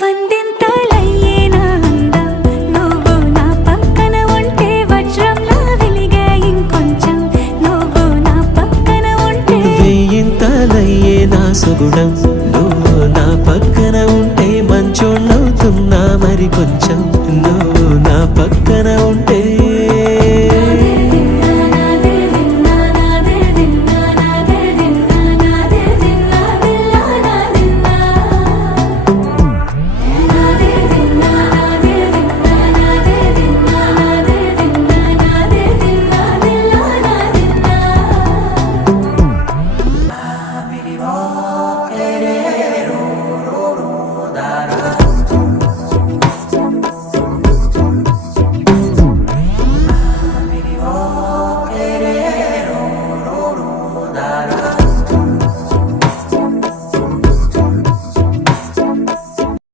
వందింతలయ్యేనా అందం నువ్వు నా పక్కన ఉంటే వజ్రంలా వెలిగే ఇంకొంచెం నువ్వు నా పక్కన ఉంటే వెయ్యింతలయ్యేనా సుగుణం నువ్వు నా పక్కన ఉంటే మంచోళ్ళవుతున్నా మరి కొంచెం